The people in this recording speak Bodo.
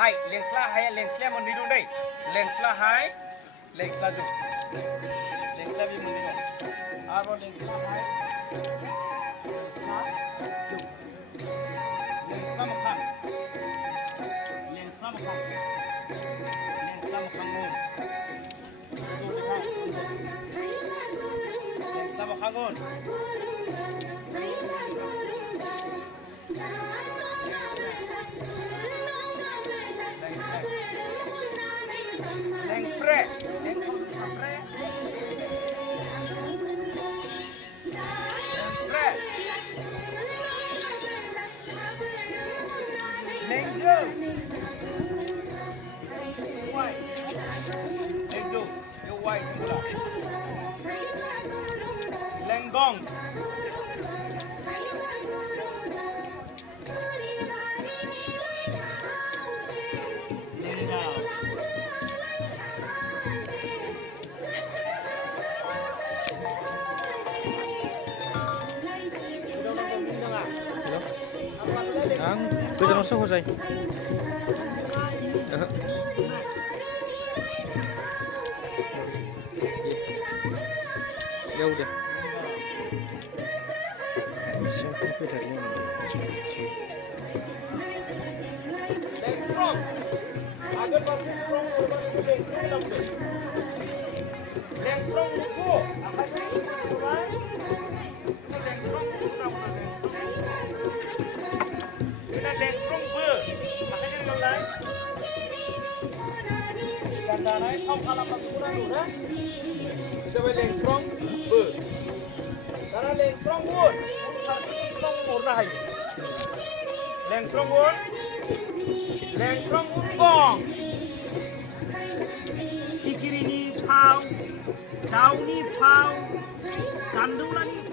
hai lengsla hai lengsla mondi dong deh lengsla hai lengsla jauh lengsla bi mondi dong aro lengsla hai lengsla makan lengsla makan mun lengsla makan mun Lengpre, lengpre, lengjo, white, lengjo, yo white semula, lenggong, lenggau. Ang goजानाव सहजाय jauh deh siapa bedanya Strong agar pasti strong yang strong itu apa sih strong ber makanya ngelai sandarai kau kalah pasukan udah coba leng strong ber karena leng strong wood strong murna hai leng strong wood leng strong bong sikirini pau dauni pau kandungan